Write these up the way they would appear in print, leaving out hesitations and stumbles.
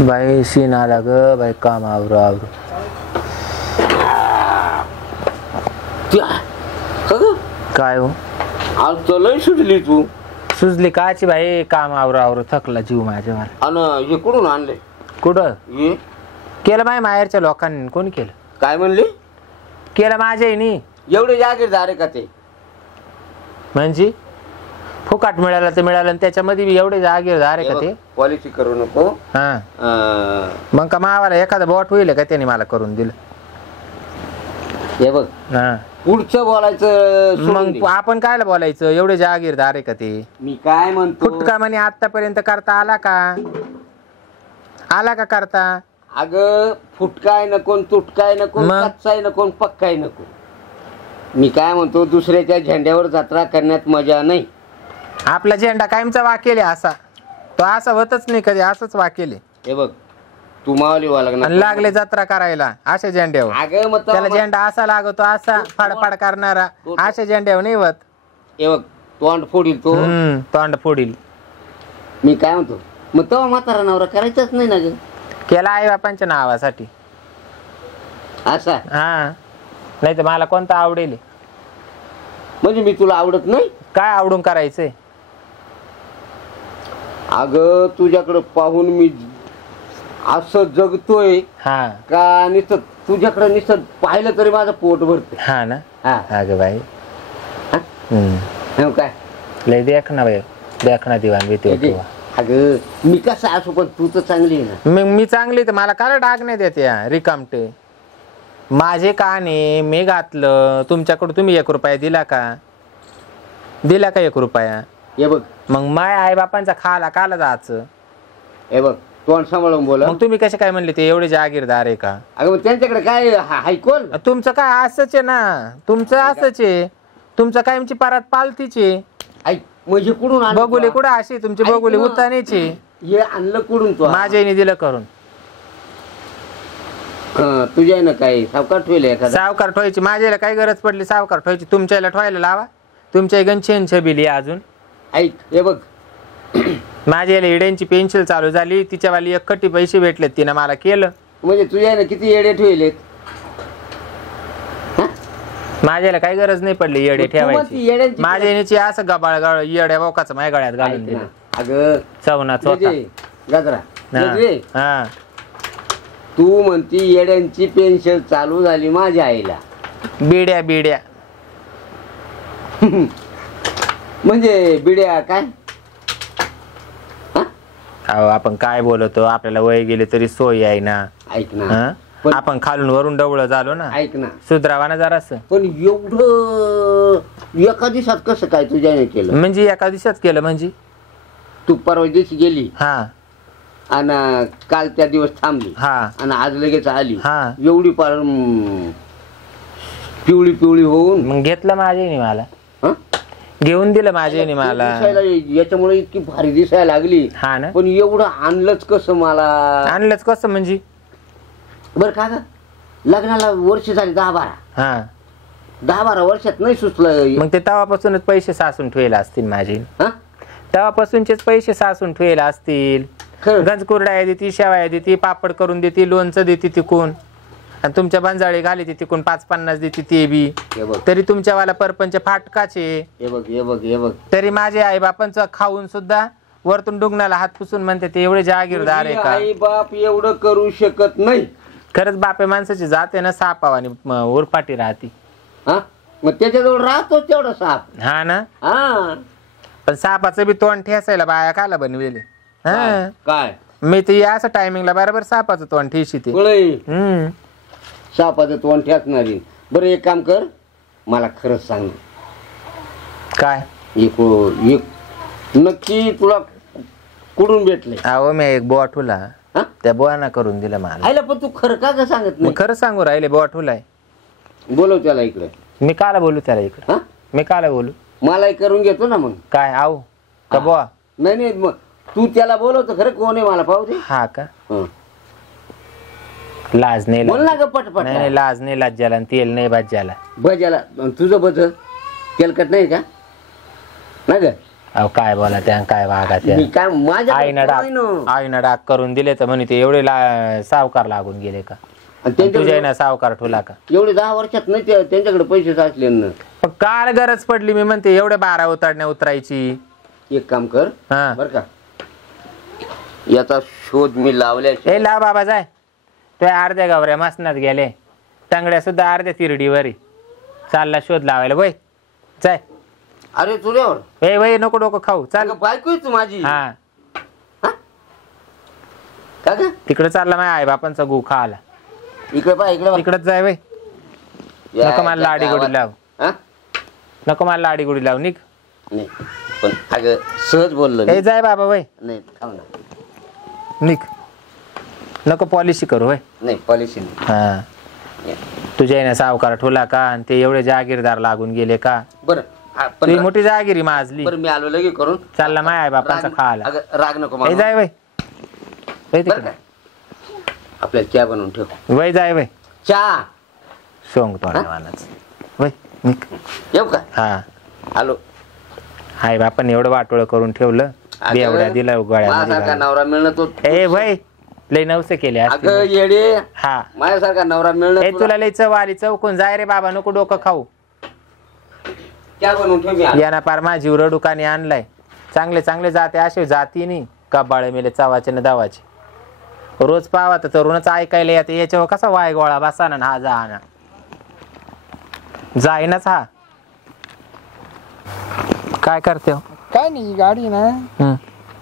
बाई सीन आला ग बाई काम आवरू आवरू काय हो आज तर लय सुटली तू सुचली काची बाई काम आवरू आवरू थकला जीव माझ्या मला आणि हे कुठून आणले कुठं ये केलं माय माहेरच्या लोकांनी कोणी केलं काय म्हणले केलं माझ्या नी एवढे जागीरदार आहे का ते म्हणजे फुकाट मिळालं तर मिळालं आणि त्याच्यामध्ये बी एवढे जागीरदार आहे का ते पॉलिसी करू नको हा मग का मावाला एखादा बॉट होईल का त्याने मला करून दिलं हे बघ हा पुढचं बोलायचं सोडून मग दे. आपण कायला बोलायचं एवढे जागीरदार आहे का ते मी काय म्हणतो फुटका म्हणे आतापर्यंत करता आला का करता अगं फुटकाय नको तुटकाय नको मग? कच्चाय नको पक्काय नको मी काय म्हणतो दुसऱ्याच्या झेंड्यावर जत्रा करण्यात मजा नाही आपला झेंडा कायमचा वाकेल आहे असा तो असा होतच नाही कधी असंच वाकेल आहे. हे बघ तू मावली वाला आणि लागले जत्रा करायला अशा झेंड्यावर अगं मग त्याला झेंडा असा लागतो असा फाडफाड करणारा अशा झेंड्यावर नाही होत हे बघ तोंड फोडील तो तोंड फोडील मी काय म्हणतो मग तेव्हा म्हातारा नवरा करायचाच नाही ना ग केला आई बापांच्या नावासाठी असा हा नाही तर मला कोणता आवडेल म्हणजे मी तुला आवडत नाही काय आवडून करायचंय अगं तुझ्याकडे पाहून मी असं जगतोय हा का नुसतं तुझ्याकडे नुसतं पाहिलं तरी माझं पोट भरते हा ना हा अगं बाई हा? हो काय लय देख ना बाई देख ना दिवाण भीती अगं मी कसं असो पण तू तर चांगली आहे ना मी चांगली तर मला काय डाग नाही देते रिकामटे माझे काने मी घातलं तुमच्याकडे तुम्ही 1 रुपया दिला का 1 रुपया हे बघ मग माय आई बापांचा खाला काला जायचं हे बग तोंड सांभाळून बोला मग तुम्ही कसे काय म्हणले ते एवढे जागीरदार आहे का अगं मग त्यांच्याकडे काय हायकोल तुमचं काय असंच आहे ना तुमचं असंच आहे तुमचं कायमची परात पालतीचे ऐक म्हणजे कुठून आणलं बगुले तू? कुठं अशी तुमचे ऐक बगुले ना. उतानेचे हे आणलं कुठून तू माझ्याने दिलं करून तुझ्या ना काय सावकार ठेवलं एखादा सावकार ठेवायची माझ्याला काय गरज पडली सावकार ठेवायची तुमच्याला ठेवायला लावा तुमच्या गंछेन छबिली अजून ऐक हे बघ माझ्याला हिड्यांची पेन्सिल चालू झाली तिच्यावाली 1 कटी पैसे भेटलेत तिनं मला केलं म्हणजे तुझ्या ना किती येडे ठेवलेत माझ्याला काही गरज नाही पडली येडे मग तू म्हणती ठेवायची येड्यांची माझ्याने असं गबाळ गळ येड्या बोकाचं माझ्या गळ्यात घालून दिलं अगं चवनाच होता गजरा गजरे, हा तू म्हणती येड्यांची पेन्शन चालू झाली माझ्या आईला बिड्या बिड्या म्हणजे बिड्या काय अहो आपण काय बोलतो आपल्याला वय गेले तरी सोय आहे ना ऐक ना हा? पण- आपण खालून वरून डवळं झालो ना ऐक ना सुधरावा ना जरास पण एवढं एका दिवसात कसं काय तुझ्याने केलं म्हणजे एका दिवसात केलं म्हणजे तू परवा दिवशी गेली हा आणि काल त्या दिवस थांबली हा आणि आज लगेच आली हा. एवढी पार पिवळी पिवळी होऊन मग घेतलं माझ्याने मला हं? घेऊन दिलं माझ्याने मला दिसायला याच्यामुळे इतकी भारी दिसायला लागली हा ना पण एवढं आणलंच कसं मला आणलंच कसं म्हणजे बरं का ग लग्नाला वर्ष झाली 10-12 हा 10-12 वर्षात नाही सुचलं मग ते तेव्हापासूनच पैसे साचून ठेवले असतील माझे हं? तेव्हापासूनचेच पैसे साचून ठेवले असतील खरं. गंजकुरड्या देती शेवाया देती पापड करून देती लोणचं देती तिकून आणि तुमच्या बंजाळी घाली ती तिकून 5-50 देती ते बी हे बघ तरी तुमच्यावाला परपंच फाटकाचे हे बघ हे बघ हे बघ तरी माझे आई बापांचं खाऊन सुद्धा वरतून डुंगणाला हात पुसून म्हणते ते एवढे जहागीरदार आहे का आई बाप एवढं करू शकत नाही खरंच बापे माणसाची जाते ना सापावानी उरपाटी राहती हा मग त्याच्याजवळ राहतो तेवढा साप हा ना हा पण सापाचं बी तोंड ठेसायला बाया काला बनवेले हा काय मी ते असं टायमिंगला बरोबर सापाचं तोंड ठेशी ते कळय सापाचं तोंड ठेचणारी बरं एक काम कर मला खरंच सांग काय एक नक्की तुला कुठून भेटले अहो मी एक बुवा ठुला हा? त्या बुवाना करून दिलं मला आयला पण तू खरं का सांगत मग नाही खरं सांगू राहिले बुवा ठुलाय बोलव त्याला इकडे मी काला बोलू त्याला इकडे हा मी काला बोलू मलाही करून घेतो ना मग काय आऊ का बुवा नाही नाही मग तू त्याला बोलवतो खरं कोण आहे मला पाहू दे हा का हं. लाज नाही बोल ना ग नाही पटपट नाही लाज नाही लाज्याला आणि तेल नाही भाज्याला भज्याला तुझं भज तेलकट नाही का नाही ग अहो काय बोला त्या काय वागा त्या मी काय माझ्या आईनं डाक करून दिले तर म्हणे ते एवढे सावकार लागून गेले का त्यांच्याकडे तुझ्या ना सावकार ठुला का एवढे 10 वर्षात नाही त्यांच्याकडे पैसे साचले ना. पण काल गरज पडली मी म्हणते एवढे 12 उतरण्या उतरायची. एक काम कर हा बर का, याचा शोध मी लावल्या. ए ला बाबा जाय, तो अर्ध्या गावऱ्या मासनात गेले, टांगड्या सुद्धा अर्ध्या तिरडीवर चालला शोध लावायला. वय जाय. अरे तुझ्यावर ए वय नको डोकं खाऊ चाल. बायको आहे तू माझी. हा का ग तिकडे चालला माझ्या आई बापांचा गु खाला. इकडे पा इकडे तिकडच जाय वय. नको मला लाडी गोडी लाव. हा नको मला लाडी गोडी लाव. निघ. नाही पण अगं सहज बोललो ए जाय बाबा वय. नाही थांब ना. निघ. नको पॉलिसी करू वय. नाही पॉलिसी हा तुझ्या येण्या सावकार ठोला का आणि ते एवढे जागीरदार लागून गेले का. बरं तुझी मोठी जागिरी माजली. बरं मी आलो लगे करून. चालला माय आई बापांचा खाला. अगं राग नको ए जाय वय. वय बरं तिकडे का? आपल्याला चहा बनवून ठेव. वय जाय वय. चहा सोंग तोंडावानाच. वय निघ. येऊ का. हा आलो. आई बापाने एवढं वाटोळं करून ठेवलं. बेवड्या दिला माझ्यासारखा गळ्या. नवरा मिळणं तो. ए वय लय नवसे केले असते. अगं येडे हा माझ्यासारखा नवरा मिळणं ए तुला लय चव आली चौकून जाय रे बाबा. नको डोकं खाऊ. चहा बनवून ठेव. मी आलो. याना पार माझी रडुकाने आणलाय. चांगले चांगले जाते असे जाती नाही कबाळे मेले चावाचे ना दावाचे. रोज पावा तर तरुणच ऐकायला येते. याच्यावर कसा वाय गोळा बसा ना हा जा ना जाईनाच. हा काय करते हो? काय नाही गाडी ना हम्म,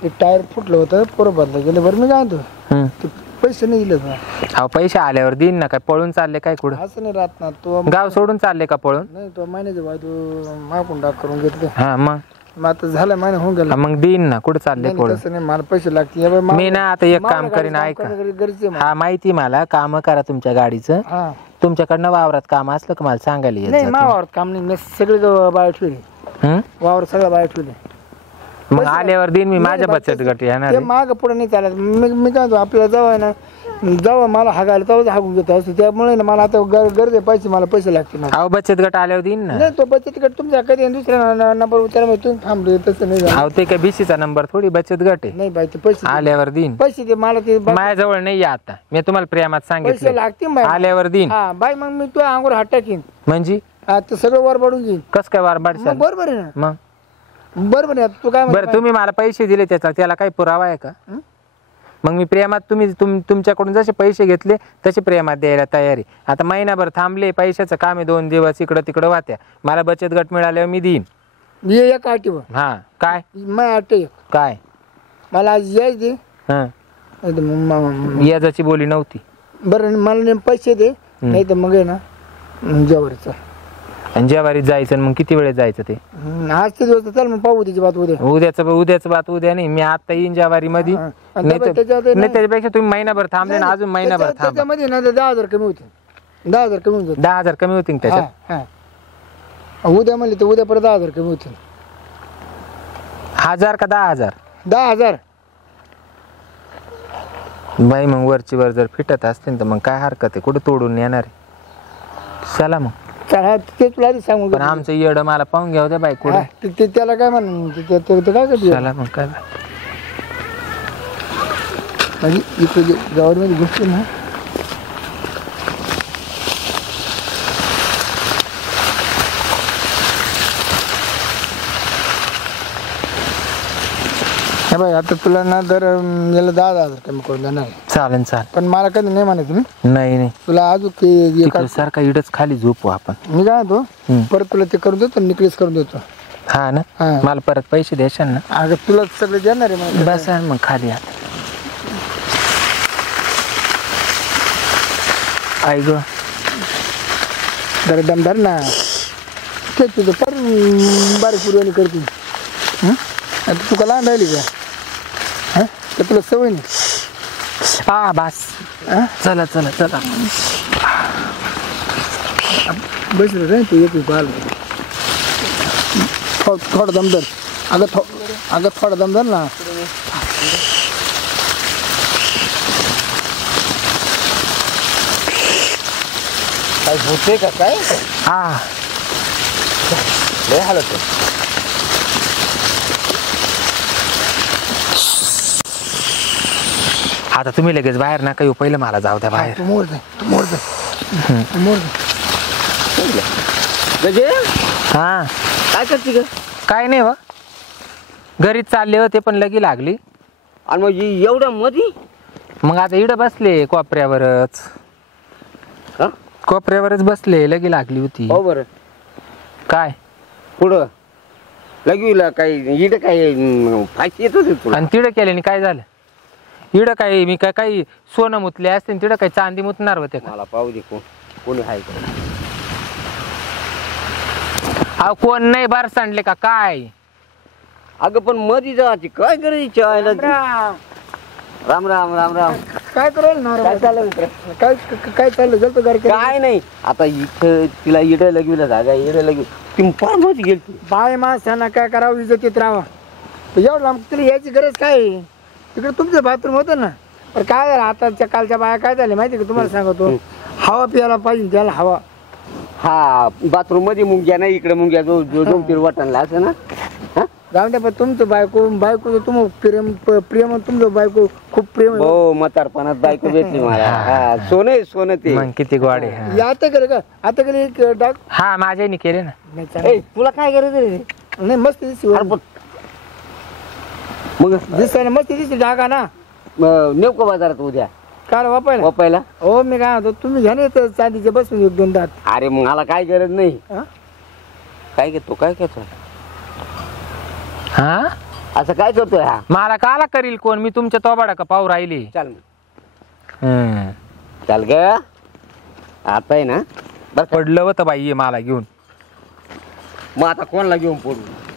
ते टायर फुटलं होतं पोरं बदला गेले. बरं मी काय म्हणतो हम्म. ते पैसे नाही दिले तुला. अहो पैसे आल्यावर देईन ना. काय पळून चालले काय कुठं. असं नाही राहत ना तो. गाव सोडून चालले का पळून. नाही तो महिन्याचे बाय तू मागून डाक करून घेतले. हा मग आता झालं महिना होऊन गेला. मग देईन ना. कुठं चालले नाही, पळून. तसं नाही मला पैसे लागतील. मी ना आता एक काम करीन ऐका. हा माहिती मला काम करा तुमच्या गाडीचं. हा तुमच्याकडनं वावरात काम असलं का मला सांगायला येत नाही जा मावावर काम नाही. मी सगळे बाहेर ठेवले. तुम्ही. हं? वावर सगळं बाहेर ठेवले. मग आल्यावर देईन मी. माझ्या बचत गट येणार ते आहे. माग पुढे नाही चालत. मी काय म्हणतो आपल्याला जावं आहे ना जावं मला हागायला तेव्हाच हागून घेतो असतो. त्यामुळे ना मला आता गरज आहे पैसे. मला पैसे लागतील ना. अहो बचत गट आल्यावर देईन ना. नाही तो बचत गट तुमच्या कधी दुसऱ्या नंबर उचला तुम्ही थांबले तसं नाही झालं. अहो ते काय बीसीचा नंबर थोडी बचत गट आहे. नाही बाई ते पैसे आल्यावर देईन. पैसे दे मला ते माझ्याजवळ नाही आहे आता. मी तुम्हाला प्रेमात पैसे सांगितलं लागतील बाई. आल्यावर देईन. हा बाई मग मी तुझ्या अंगूर हात टाकीन. म्हणजे हा ते सगळं वर पडून घेईन. कस काय वारबाड मग बरोबर आहे ना. मग बरोबर आहे तू काय बरं म्हणतो तुम्ही मला पैसे दिले त्याला काही पुरावा आहे का. हं? मग मी प्रेमात तुमच्याकडून जसे पैसे घेतले तसे प्रेमात द्यायला तयारी. आता महिनाभर थांबले पैशाचं काम आहे. 2 दिवस इकडं तिकडं वात्या. मला बचत गट मिळाल्यावर मी देईन. मी एक आटीवर हा काय मग आट एक काय मला आज यायच दे. हा याची बोली नव्हती. बरं मला नेम पैसे दे नाही तर मग आहे ना जेवारीचं. आणि ज्यावारीत जायचं मग किती वेळेत जायचं ते. आज ते दिवस चल मग पाहू त्याची बात उद्या. उद्याचं बात उद्या नाही. मी आता येईन ज्यावारी मध्ये. हा. नाही तर- त्याच्यात नाही त्याच्यापेक्षा तुम्ही महिनाभर थांबले ना अजून महिनाभर थांबा. त्याच्यामध्ये ना 10,000 कमी होते. 10,000 कमी होते. 10,000 कमी होतील त्याच्यात. उद्या म्हणले तर उद्या परत 10,000 कमी होतील. 1000 का 10,000. 10,000 बाई मग वरची वर जर फिटत असतील तर मग काय हरकत आहे. कुठं तोडून येणार आहे. चला मग. ते तुला आधी सांगून पण आमचं येड मला पाहून घ्या द्या बाई कुठं. त्याला काय म्हण काय करते चला मग काय. म्हणजे इकडे गव्हर्नमेंट गोष्टी ना हे बाई आता तुला ना दर याला 10,000 कमी करून देणार. चालेल पण मला कधी नाही म्हणायचं मी नाही तुला अजून सारखा इडच खाली झोपू आपण. मी काय म्हणतो परत तुला ते करून देतो निकलेस करून देतो. हा ना हा. मला परत पैसे द्याशाल ना. अगं तुला सगळे देणार आहे मला. बस मग खाली आता. आई ग जरा दमदार ना ते तुझं पर बारीक पुरवणी करते. आता तू का लहान राहिली का. हा तर तुला सवय नाही. हा बस. चला चला चला. बसलं रे तू येतो पाहाल थोडा दमदार. अगं थोडा दमदार ना. काय होते का काय. हा लय हालत आता तुम्ही लगेच बाहेर नका येऊ, पहिलं मला जाऊ द्या बाहेर. तू मोर दे, तू मोर दे, तू मोर दे. गजे हा काय करते ग? काय नाही व, घरीच चालले होते पण लगी लागली. आणि मग एवढ्या मधी मग आता इडं बसले कोपऱ्यावरच, का? कोपऱ्यावरच बसले, लगी लागली होती. हो बरं. काय पुढं लगवीला काही इथं काही फाशी येत होती तुला? आणि तिडं केल्याने काय झालं? इडं काही मी काय काही सोनं मुतले असते, तिडं काही चांदी मुतणार होते का? मला पाहू दे कोणी आहे का? अहो कोण नाही बार सांडले का काय? अगं पण मधी जायची काय करायची आयला? राम राम राम राम. काय करायला ना काय चाललं? काय काय चाललं जलतो गाडी काय नाही, आता इथं तिला इडं लगवीला जागा, इडं लगवी ती फार मधी गेली. बाय माणसांना काय करावं, इज्जतीत राहावा. एवढं लांब तुला यायची गरज काय आहे? तिकडे तुमचं बाथरूम होतं ना. पण काय झालं आताच्या कालच्या बाया काय झाले माहिती का तुम्हाला सांगतो, हवा प्यायला पाहिजे त्याला हवा. हा बाथरूम मध्ये मुंग्या नाही, इकडे मुंग्या जो तीर वाटणला असं ना. जाऊन द्या, पण तुमचं बायको तुम्ही प्रेम तुमचं बायको खूप प्रेम आहे. हो म्हातारपणात बायको भेटली मला. हा सोनं ते. मग किती गोडे. हे आता केलं का? आता केलं डाग हा माझ्यानी केले ना. नाही चांगलं. ए, तुला काय करायचं रे? नाही मस्त दिसते अरे पण मग दिसताना मस्त दिसते डागा ना. नेमकं बाजारात उद्या काल वापायला वापायला. हो मी काय म्हणतो, तुम्ही घ्या ना इथं चांदीचे बसून एक दोन दात. अरे मग मला काय गरज नाही. हा? काय घेतो काय घेतो हा असं काय करतोय? हा मला काला करील कोण? मी तुमच्या तोबाडा का पाहू राहिली. चाल चाल ग. आता आहे ना बरं का? पडलं होतं बाई मला घेऊन. मग आता कोणाला घेऊन पडू?